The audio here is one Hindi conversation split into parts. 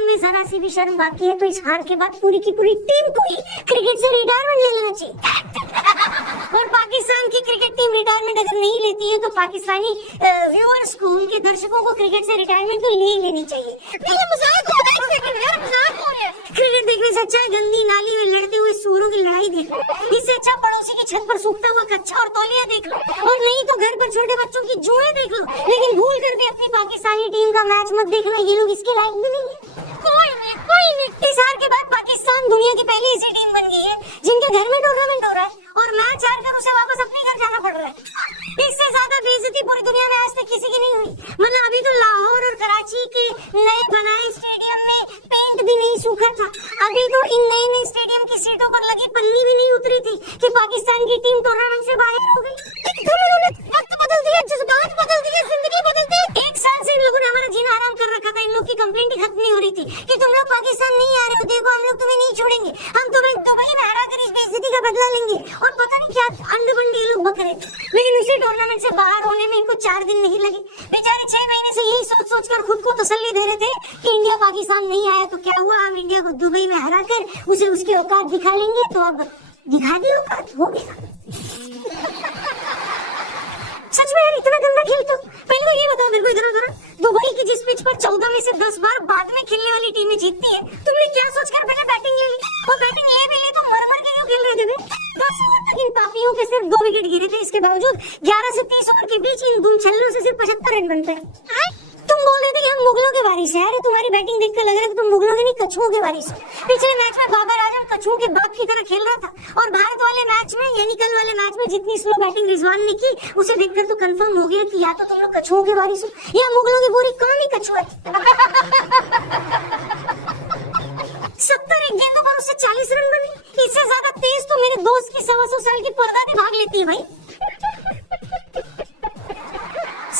पाकिस्तान में जरा सी भी शर्म बाकी है तो इस हार के बाद पूरी की पूरी टीम को ही क्रिकेट से रिटायरमेंट ले लेना चाहिए। और पाकिस्तान की क्रिकेट टीम रिटायरमेंट अगर नहीं लेती है तो पाकिस्तानी व्यूअर्स को, उनके दर्शकों को क्रिकेट से रिटायरमेंट तो ले लेनी चाहिए। क्रिकेट देखने से अच्छा गंदी नाली में लड़ते हुए सूरों की लड़ाई देख लो, इससे अच्छा पड़ोसी की छत पर सूखता हुआ कच्चा और तौलिया देख लो, और नहीं तो घर पर छोटे बच्चों की जुएं देख लो। लेकिन भूल कर भी अपनी पाकिस्तानी टीम का मैच मत देखना, ये लोग इसके लायक भी नहीं है। कोई नहीं। इस हार के बाद पाकिस्तान दुनिया की पहली ऐसी टीम बन गई है जिनके घर में टूर्नामेंट हो रहा है और मैच हार कर उसे वापस अपने घर जाना पड़ रहा है। इससे ज्यादा बेइज्जती पूरी दुनिया में आज तक किसी की नहीं हुई। मतलब अभी तो लाहौर और कराची के नए बनाए स्टेडियम में पेंट भी नहीं सूखा था, अभी तो इन नए स्टेडियम की सीटों पर लगी पन्नी भी नहीं उतरी थी कि पाकिस्तान की टीम टूर्नामेंट से बाहर हो गई। वक्त बदल दिया, जज्बात बदल दिए, जिंदगी बदल दी। एक साल से इन लोगों ने हमारा जीना आराम कर रखा था। इन लोग की कंप्लेंट ही खत्म नहीं हो रही थी कि तुम लोग पाकिस्तान नहीं आ रहे हो, देखो हम लोग तुम्हें नहीं छोड़ेंगे, हम तुम्हें दुबई में हरा कर इस बेइज्जती का बदला लेंगे, और पता नहीं क्या अंडे बंडे लोग बक रहे थे। लेकिन उसी टूर्नामेंट से बाहर होने में इनको 4 दिन नहीं लगे। बेचारे 6 महीने से यही सोच कर खुद को तसल्ली दे रहे थे कि इंडिया पाकिस्तान नहीं आया तो क्या हुआ, हम इंडिया को दुबई में हरा कर उसे उसकी औकात दिखा लेंगे। तो अब दिखा दी औकात, हो गया। सच में यार इतना गंदा खेल तो पहले तो ये बताओ मेरे को इधर दुबई की जिस पिच पर 14 में से 10 बार बाद में खेलने वाली टीमें जीतती है, तुमने क्या सोचकर पहले बैटिंग ले ली, और बैटिंग ले भी ली तो मर के क्यों खेल रहे थे? 10 ओवर तक इन पापियों के सिर्फ 2 विकेट गिरे थे, इसके बावजूद 11 से 30 ओवर के बीच इन दुम छल्लों से सिर्फ 75 रन बनते हैं। तुम बोल रहे थे कि हम मुगलों के वारिस हैं। अरे तुम्हारी बैटिंग देखकर लग रहा है कि तुम मुगलों के नहीं कछुओं के वारिस हो। पिछले मैच में बाबर आजम कछुओं के बाप की तरह खेल रहा था, और भारत वाले मैच में यानी कल वाले मैच में जितनी स्लो बैटिंग रिजवान ने की उसे देखकर तो कंफर्म हो गया कि या तो तुम लोग कछुओं के वारिस हो या मुगलों की पूरी कौम ही कछुआ थी। 70 गेंदों पर उससे 40 रन बने। इससे ज्यादा तेज तो मेरे दोस्त की 125 साल की परदादी भाग लेती है भाई।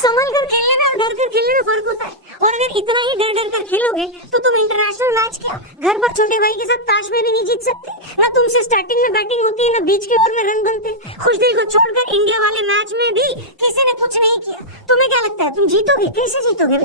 संभल कर खेलने में और डर कर खेलने में फर्क होता है, और अगर इतना ही डर कर खेलोगे तो तुम इंटरनेशनल मैच क्या घर पर छोटे भाई के साथ ताश में भी नहीं जीत सकते। ना तुमसे स्टार्टिंग में बैटिंग होती है, ना बीच के ओवर में रन बनते। खुश दिल को छोड़कर इंडिया वाले मैच में भी किसी ने कुछ नहीं किया। तुम्हें क्या लगता है तुम जीतोगे? कैसे जीतोगे?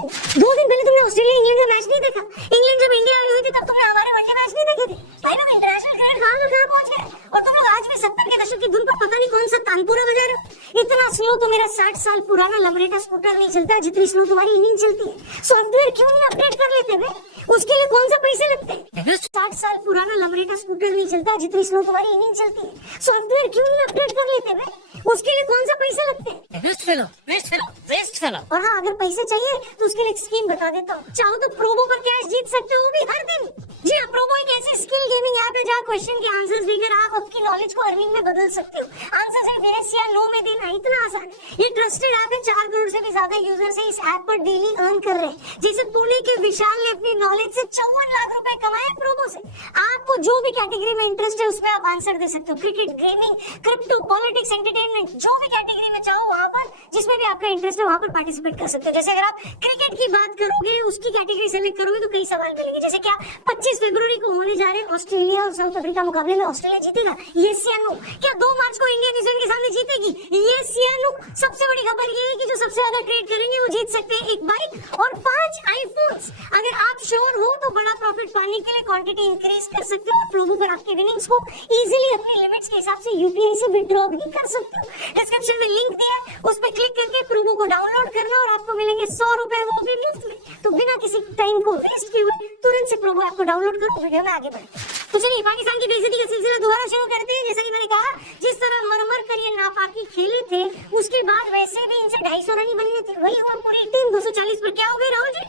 2 दिन पहले तुमने ऑस्ट्रेलिया इंग्लैंड का मैच नहीं देखा? इंग्लैंड जब इंडिया आई हुई थी तब तुमने हमारे वनडे मैच नहीं देखे थे? भाई लोग इंटरनेशनल क्रिकेट कहां पहुंच गए, और तुम लोग आज भी 70 के दशक की धुन पर पता नहीं कौन सा तानपुरा बजा रहे हो। इतना स्लो तो मेरा 60 साल पुराना लमरेटा स्कूटर नहीं चलता जितनी स्लो तुम्हारी इंजन चलती है। सॉफ्टवेयर क्यों नहीं अपडेट कर लेते बे? उसके लिए कौन सा पैसे लगते हैं? 60 साल पुराना लमरेटा स्कूटर नहीं चलता जितनी स्लो तुम्हारी इंजन चलती है। सॉफ्टवेयर क्यों नहीं अपडेट कर लेते बे? उसके लिए कौन सा पैसे लगते हैं? Waste fellow. और हाँ, अगर पैसे चाहिए तो उसके लिए एक स्कीम बता देता हूँ। चाहो तो प्रोबो पर कैश जीत सकते हो भी हर दिन। जी हाँ, प्रोबो एक ऐसी स्किल गेमिंग ऐप है जहाँ क्वेश्चन के आंसर्स देकर आप आपकी नॉलेज को अर्निंग में बदल सकते हो। आंसर सिर्फ यस या नो में देना इतना आसान है। ये ट्रस्टेड ऐप है, 4 करोड़ से भी ज्यादा यूजर्स इस ऐप पर डेली अर्न कर रहे हैं। जैसे पुणे के विशाल ने अपनी नॉलेज से 54 लाख रुपए कमाए प्रोबो से। आपको जो भी कैटेगरी में इंटरेस्ट है उसमें आप आंसर दे सकते हो। Cricket, gaming, crypto, politics, entertainment, जो भी कैटेगरी में चाहो वहाँ पर जिसमें भी आपका इंटरेस्ट है वहाँ पर पार्टिसिपेट कर सकते हो। जैसे अगर आप क्रिकेट की बात करोगे, उसकी कैटेगरी सेलेक्ट करोगे तो कई सवाल मिलेंगे, जैसे क्या 25 फरवरी को होने जा रहे ऑस्ट्रेलिया और साउथ अफ्रीका मुकाबले में ऑस्ट्रेलिया जीतेगा, यस या नो? क्या 2 मार्च को इंडिया न्यूजीलैंड के सामने जीतेगी, यस या नो? सबसे बड़ी खबर ये है कि जो सबसे ज्यादा ट्रेड करेंगे वो जीत सकते हैं 1 बाइक और 5 आईफोन्स। अगर आप श्योर हो तो बड़ा प्रॉफिट पाने के लिए क्वांटिटी इंक्रीज कर सकते हो और प्रोमो पर आपके विनिंग्स को इजीली अपनी लिमिट्स के हिसाब से यूपीआई से विड्रॉ भी कर सकते हो। डिस्क्रिप्शन में लिंक दिया है, उस पर क्लिक करके प्रोमो को डाउनलोड करना और आपको मिलेंगे 100 रुपए, वो भी मुफ्त में। तो बिना किसी टाइम को वेस्ट किए हुए तुरंत से प्रोमो ऐप को डाउनलोड करो, वीडियो में आगे बढ़े। तो चलिए पाकिस्तान की बेइज्जती का सिलसिला दोबारा शुरू करते हैं। जैसा कि मैंने कहा, जिस तरह मर कर ये नापाकी खेले थे उसके बाद वैसे भी इनसे 250 रन ही बनने थे। वही हुआ, पूरी टीम 240 पर। क्या हो गई राहुल जी?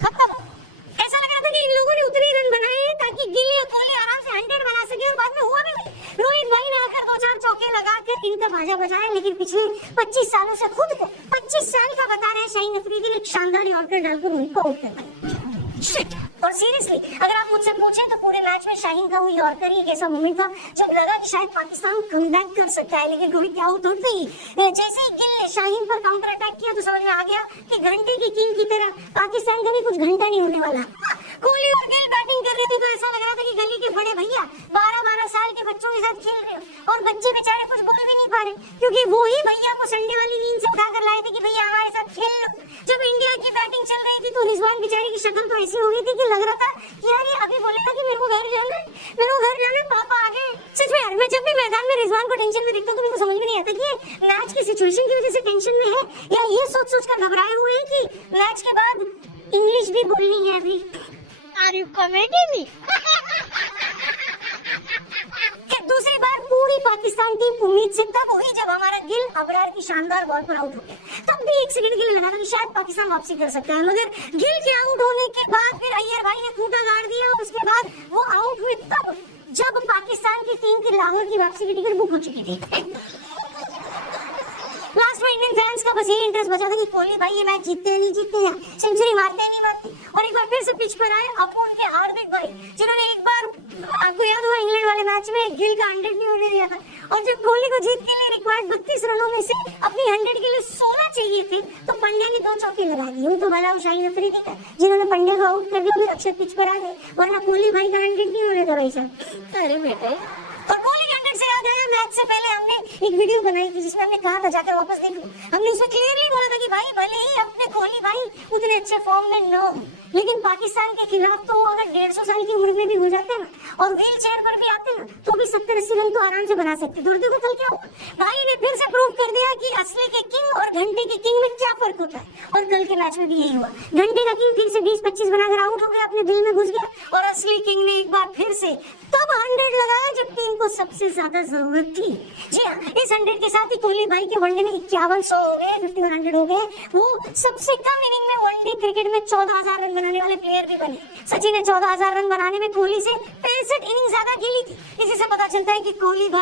खत्म। ऐसा लग रहा था कि इन लोगों ने उतने ही रन बनाए ताकि गिल या कोहली आराम से 100 बना सके, और बाद में हुआ भी वही। रोहित भाई ने आकर 2-4 चौके लगाकर इनका बाजा बजाया, लेकिन पिछले 25 सालों से खुद को 25 साल का बता रहे शाहीन अफरीदी ने एक शानदार यॉर्कर डालकर रोहित को आउट कर दिया। और सीरियसली अगर आप मुझसे पूछें तो पूरे मैच में शाहीन का वो यॉर्कर ही एक ऐसा मोमेंट था जब लगा कि शायद पाकिस्तान कमबैक कर सकता है, लेकिन रोहित के आउट होते ही जैसे ही गिल ने शाहीन पर काउंटर अटैक किया तो समझ में आ गया कि घंटे की किंग की तरह पाकिस्तान का भी कुछ घंटा नहीं होने वाला। कोहली और गिल बैटिंग कर रहे थे तो ऐसा लग रहा था कि गली के बड़े भैया 12-12 साल के बच्चों के साथ खेल रहे हो, और बच्चे बेचारे कुछ बोल भी नहीं पा रहे क्योंकि वो ही भैया को संडे वाली नींद से उठाकर लाए थे कि भैया हमारे साथ खेल लो। जब इंडिया की बैटिंग चल रही थी तो रिजवान बेचारी की शक्ल तो ऐसी हो गई थी कि लग रहा था कि यार ये अभी बोलेगा कि मेरे को घर जाना है, मेरे को घर जाना है, पापा आ गए। सच में यार, मैं जब भी मैदान में रिजवान को टेंशन में देखता हूँ तो मेरे को समझ में नहीं आता कि ये मैच की सिचुएशन की वजह से टेंशन में है या ये सोच सोच कर घबराए हुए हैं कि मैच के बाद इंग्लिश भी बोलनी है अभी। Are you committing me? दूसरी बार पूरी पाकिस्तान टीम उम्मीद से तब हुई जब हमारा गिल अबरार की शानदार बॉल पर आउट हो गया। तब भी एक सेकंड के लिए लगा था कि शायद पाकिस्तान वापसी कर सकता है, मगर गिल के आउट होने के बाद फिर अय्यर भाई ने खूंटा गाड़ दिया और उसके बाद वो आउट हुए तब जब पाकिस्तान की टीम की लाहौर की वापसी की टिकट बुक हो चुकी थी। लास्ट में इंडियन फैंस का बस यही इंटरेस्ट बचा था कि कोहली भाई ये मैच जीतते हैं नहीं जीतते हैं, सेंचुरी मारते हैं नहीं मारते। और एक बार फिर से पिच पर आए अपुन के हार्दिक भाई, जिन्होंने एक बार, आपको याद होगा इंग्लैंड वाले मैच में गिल का 100 नहीं होने दिया था, और जब कोहली को जीत के लिए रिक्वायर्ड 32 रनों में से अपनी 100 के लिए 16 चाहिए थे तो पंड्या ने 2 चौके लगा दिए। वो तो भला शाहीन अफरीदी था जिन्होंने पंड्या को आउट कर दिया, अक्षर पिच पर आ गए, वरना कोहली भाई का 100 नहीं होने था भाई साहब। अरे बेटे, और कोहली के 100 से याद आया, मैच से पहले हमने एक वीडियो बनाई थी जिसमें हमने कहा था, जाकर वापस देखो, हमने इसमें क्लियरली बोला था कि भाई भले ही अपने कोहली भाई उतने अच्छे फॉर्म में न हो, लेकिन पाकिस्तान के खिलाफ तो अगर 150 साल की उम्र में भी हो जाते ना और व्हील चेयर पर भी आते ना तो भी 70-80 रन तो आराम से बना सकते। दुर्दे को कल क्या हुआ, भाई ने फिर से प्रूव कर दिया कि असली के किंग और घंटे के किंग में क्या फर्क होता है, और कल के मैच में भी यही हुआ। घंटे का किंग फिर से 20-25 बनाकर आउट हो गया, अपने दिल में घुस गया, और असली किंग ने एक बार फिर से तब 100 लगाया जब टीम को सबसे ज्यादा जरूरत थी। जी हाँ, इस 100 के साथ ही कोहली भाई के वनडे में 51 हो गए, 51 हो गए। वो सबसे कम इनिंग में वनडे क्रिकेट में 14,000 रन बनाने वाले प्लेयर भी बने। सचिन ने 14,000 रन बनाने में कोहली से 65 इनिंग ज्यादा खेली थी। इसी से पता चलता है कि कोहली भाई